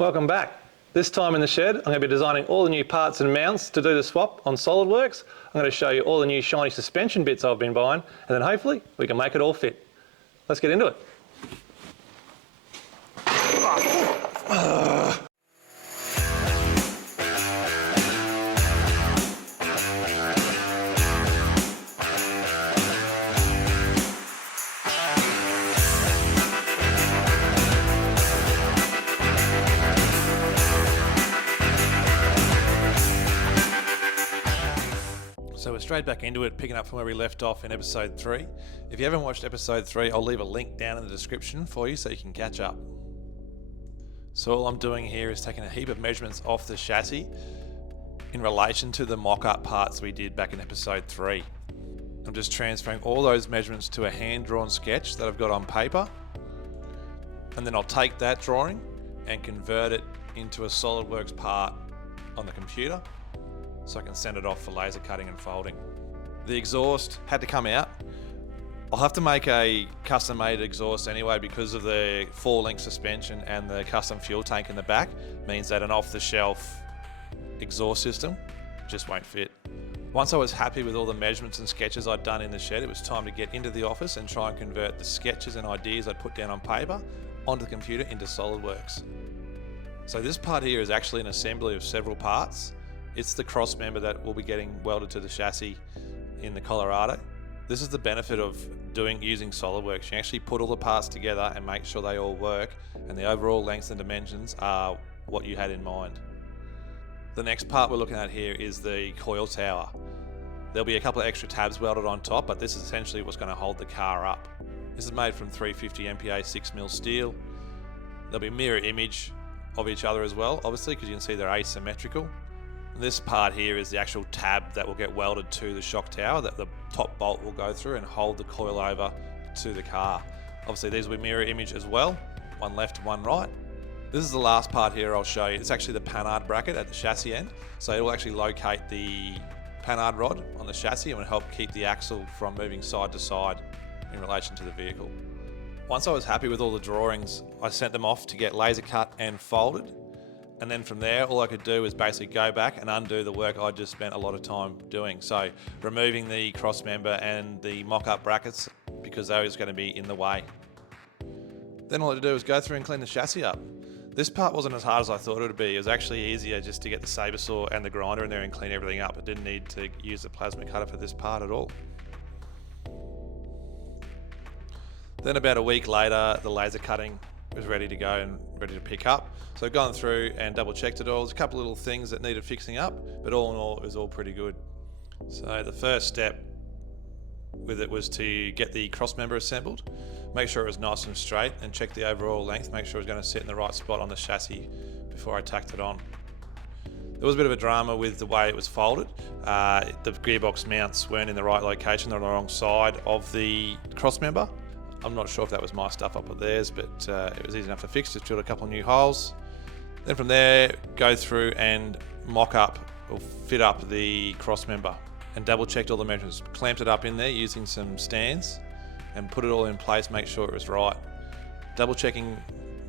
Welcome back. This time in the shed, I'm going to be designing all the new parts and mounts to do the swap on SolidWorks. I'm going to show you all the new shiny suspension bits I've been buying, and then hopefully we can make it all fit. Let's get into it. So we're straight back into it, picking up from where we left off in episode 3. If you haven't watched episode 3, I'll leave a link down in the description for you so you can catch up. So all I'm doing here is taking a heap of measurements off the chassis in relation to the mock-up parts we did back in episode 3. I'm just transferring all those measurements to a hand-drawn sketch that I've got on paper, and then I'll take that drawing and convert it into a SolidWorks part on the computer, so I can send it off for laser cutting and folding. The exhaust had to come out. I'll have to make a custom made exhaust anyway because of the 4-link suspension and the custom fuel tank in the back. Means that an off-the-shelf exhaust system just won't fit. Once I was happy with all the measurements and sketches I'd done in the shed, it was time to get into the office and try and convert the sketches and ideas I'd put down on paper onto the computer into SolidWorks. So this part here is actually an assembly of several parts. It's the cross member that will be getting welded to the chassis in the Colorado. This is the benefit of using SolidWorks. You actually put all the parts together and make sure they all work, and the overall lengths and dimensions are what you had in mind. The next part we're looking at here is the coil tower. There'll be a couple of extra tabs welded on top, but this is essentially what's going to hold the car up. This is made from 350 MPa 6mm steel. There'll be a mirror image of each other as well, obviously, because you can see they're asymmetrical. This part here is the actual tab that will get welded to the shock tower that the top bolt will go through and hold the coil over to the car. Obviously these will be mirror image as well, one left and one right. This is the last part here I'll show you. It's actually the panhard bracket at the chassis end. So it will actually locate the panhard rod on the chassis and will help keep the axle from moving side to side in relation to the vehicle. Once I was happy with all the drawings, I sent them off to get laser cut and folded. And then from there, all I could do was basically go back and undo the work I just spent a lot of time doing. So removing the cross member and the mock-up brackets because they was going to be in the way. Then all I had to do was go through and clean the chassis up. This part wasn't as hard as I thought it would be. It was actually easier just to get the saber saw and the grinder in there and clean everything up. I didn't need to use the plasma cutter for this part at all. Then about a week later, the laser cutting was ready to go and ready to pick up. So I've gone through and double checked it all. There's a couple of little things that needed fixing up, but all in all, it was all pretty good. So the first step with it was to get the cross member assembled, make sure it was nice and straight, and check the overall length, make sure it was going to sit in the right spot on the chassis before I tacked it on. There was a bit of a drama with the way it was folded. The gearbox mounts weren't in the right location, they're on the wrong side of the cross member. I'm not sure if that was my stuff up or theirs, but it was easy enough to fix. Just drilled a couple of new holes. Then from there, go through and mock up or fit up the cross member and double checked all the measurements. Clamped it up in there using some stands and put it all in place, make sure it was right. Double checking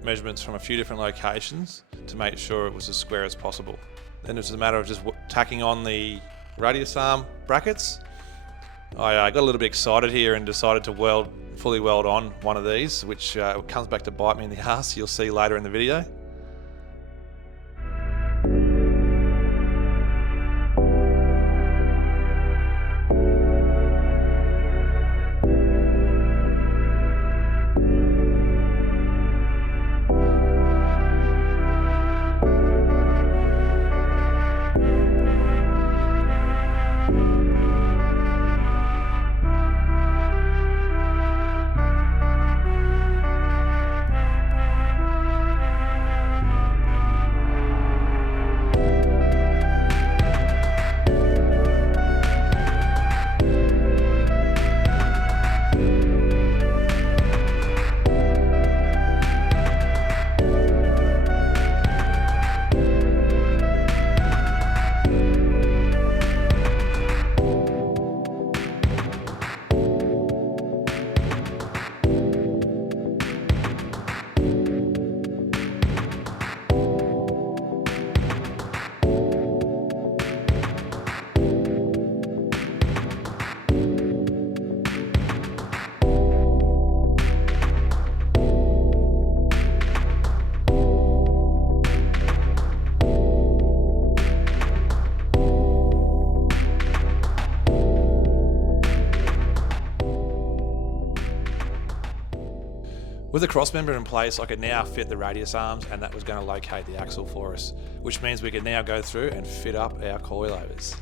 measurements from a few different locations to make sure it was as square as possible. Then it was a matter of just tacking on the radius arm brackets. I got a little bit excited here and decided to fully weld on one of these, which comes back to bite me in the ass. You'll see later in the video. With the cross member in place, I could now fit the radius arms, and that was going to locate the axle for us, which means we could now go through and fit up our coilovers.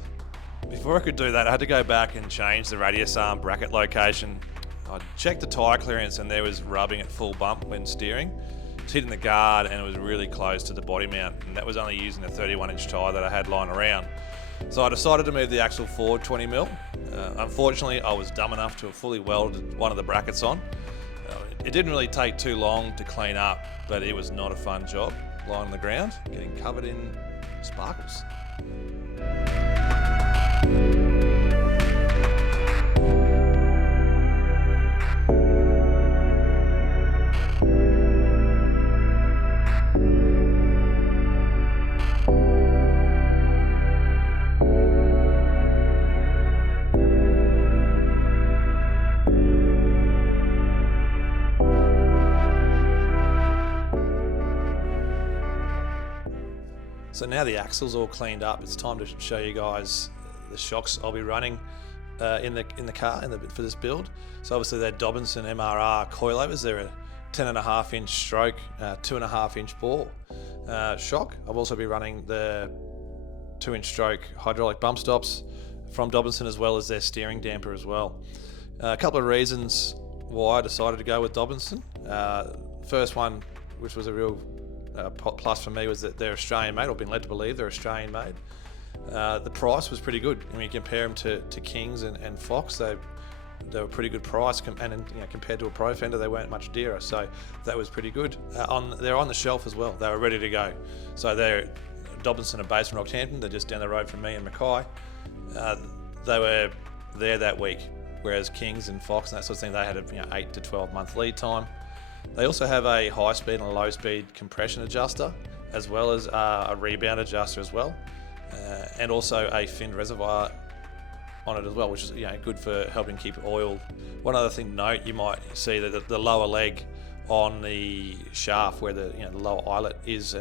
Before I could do that, I had to go back and change the radius arm bracket location. I checked the tyre clearance and there was rubbing at full bump when steering. It's hitting the guard and it was really close to the body mount, and that was only using a 31-inch tyre that I had lying around. So I decided to move the axle forward 20mm. Unfortunately, I was dumb enough to have fully welded one of the brackets on. It didn't really take too long to clean up, but it was not a fun job lying on the ground, getting covered in sparkles. So now the axle's all cleaned up, it's time to show you guys the shocks I'll be running in the car for this build. So obviously they're Dobinson MRR coilovers. They're a 10.5-inch stroke, 2.5-inch bore shock. I'll also be running the 2-inch stroke hydraulic bump stops from Dobinson, as well as their steering damper as well. A couple of reasons why I decided to go with Dobinson. First one, which was a real plus for me, was that they're Australian made. I've been led to believe they're Australian made. The price was pretty good. When you compare them to Kings and Fox, they were pretty good price, and compared to a Pro fender, they weren't much dearer. So that was pretty good. They're on the shelf as well. They were ready to go. So they're Dobinson are based in Rockhampton. They're just down the road from me in Mackay. They were there that week, whereas Kings and Fox and that sort of thing, they had a 8 to 12 month lead time. They also have a high speed and a low speed compression adjuster, as well as a rebound adjuster as well, and also a finned reservoir on it as well, which is good for helping keep oil. One other thing to note, you might see that the lower leg on the shaft, where the lower eyelet is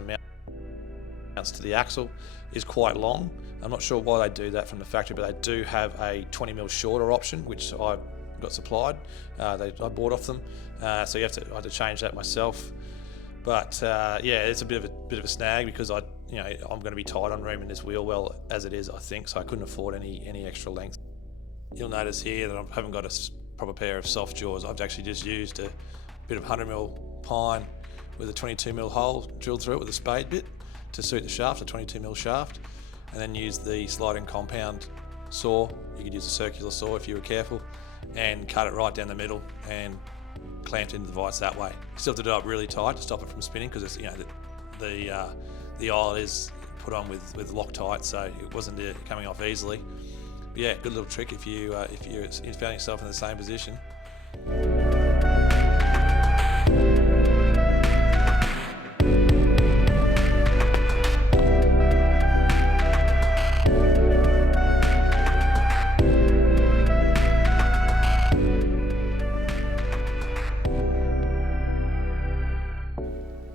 mounts to the axle, is quite long. I'm not sure why they do that from the factory, but they do have a 20mm shorter option, which I got supplied. I bought off them, so I had to change that myself. But it's a bit of a snag, because I'm going to be tight on room in this wheel well as it is, I think, so I couldn't afford any extra length. You'll notice here that I haven't got a proper pair of soft jaws. I've actually just used a bit of 100mm pine with a 22mm hole drilled through it with a spade bit to suit the shaft, a 22mm shaft, and then use the sliding compound saw. You could use a circular saw if you were careful, and cut it right down the middle and clamped into the vise that way. You still have to do it really tight to stop it from spinning, because it's the eyelet is put on with Loctite, so it wasn't coming off easily. But yeah, good little trick if you found yourself in the same position.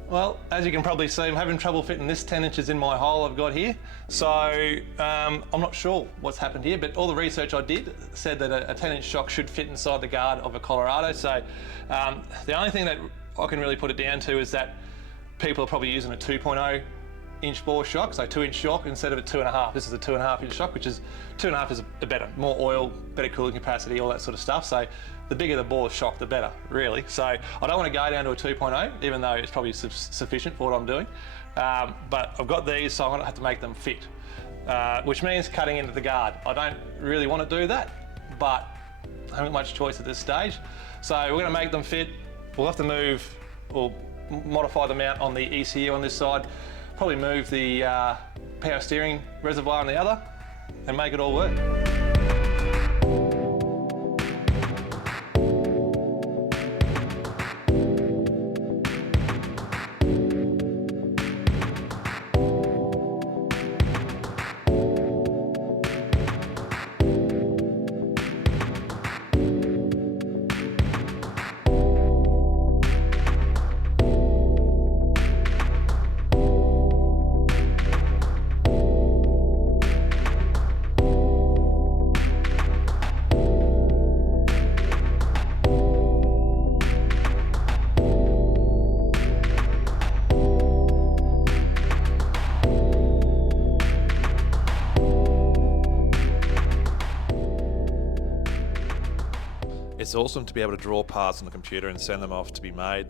Well, as you can probably see, I'm having trouble fitting this 10 inches in my hole I've got here. So I'm not sure what's happened here, but all the research I did said that a 10-inch shock should fit inside the guard of a Colorado. So the only thing that I can really put it down to is that people are probably using a 2.0-inch bore shock, so 2-inch shock instead of a 2.5. This is a 2.5-inch shock, which is 2.5 is a better, more oil, better cooling capacity, all that sort of stuff. So the bigger the bore shock, the better, really. So I don't want to go down to a 2.0, even though it's probably sufficient for what I'm doing. But I've got these, so I'm going to have to make them fit, which means cutting into the guard. I don't really want to do that, but I haven't got much choice at this stage. So we're going to make them fit. We'll have to move or modify the mount on the ECU on this side, probably move the power steering reservoir on the other, and make it all work. It's awesome to be able to draw parts on the computer and send them off to be made.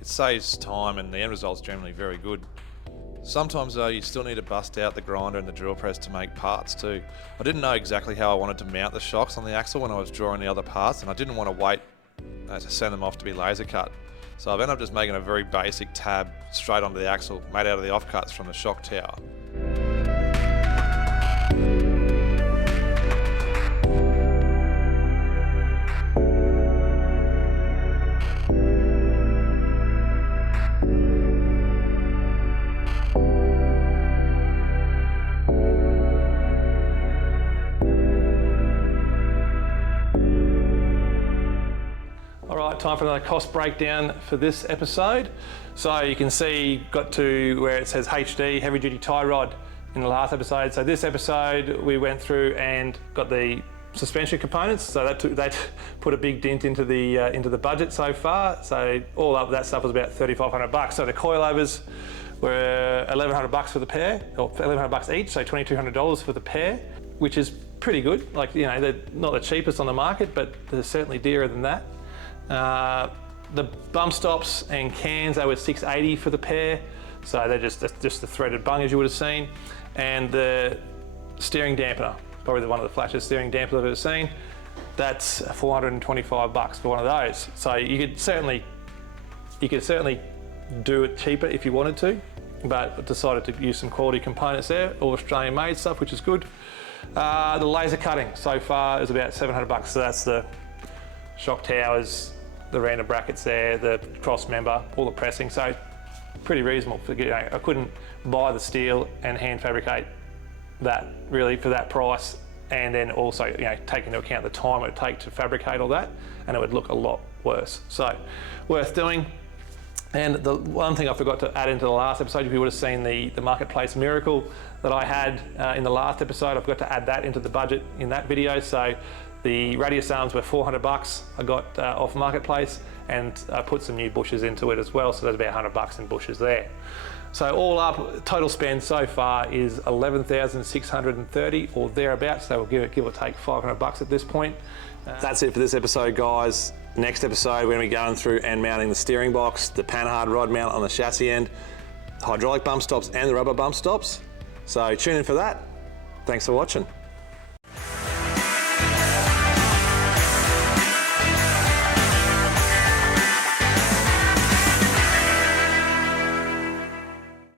It saves time and the end result's generally very good. Sometimes though, you still need to bust out the grinder and the drill press to make parts too. I didn't know exactly how I wanted to mount the shocks on the axle when I was drawing the other parts, and I didn't want to wait to send them off to be laser cut. So I've ended up just making a very basic tab straight onto the axle, made out of the offcuts from the shock tower. Time for another cost breakdown for this episode. So you can see, got to where it says HD, heavy duty tie rod, in the last episode. So this episode we went through and got the suspension components. So that put a big dent into the budget so far. So all up, that stuff was about $3,500. So the coilovers were $1,100 for the pair, or $1,100 each. So $2,200 for the pair, which is pretty good. Like, you know, they're not the cheapest on the market, but they're certainly dearer than that. The bump stops and cans, they were $680 for the pair, so they're just the threaded bung as you would have seen. And the steering dampener, probably one of the flashiest steering dampers I've ever seen, that's $425 for one of those. So you could certainly do it cheaper if you wanted to, but decided to use some quality components there, all Australian made stuff, which is good. The laser cutting so far is about $700, so that's the shock towers, the random brackets there, the cross member, all the pressing, so pretty reasonable. You know, I couldn't buy the steel and hand fabricate that really for that price, and then also, you know, take into account the time it would take to fabricate all that, and it would look a lot worse. So worth doing. And the one thing I forgot to add into the last episode, if you would have seen the Marketplace Miracle that I had in the last episode, I forgot to add that into the budget in that video. So the radius arms were $400 I got off Marketplace, and I put some new bushes into it as well, so there's about $100 in bushes there. So all up, total spend so far is $11,630 or thereabouts, so we'll give or take $500 at this point. That's it for this episode, guys. Next episode, we're going to be going through and mounting the steering box, the panhard rod mount on the chassis end, hydraulic bump stops and the rubber bump stops. So tune in for that. Thanks for watching.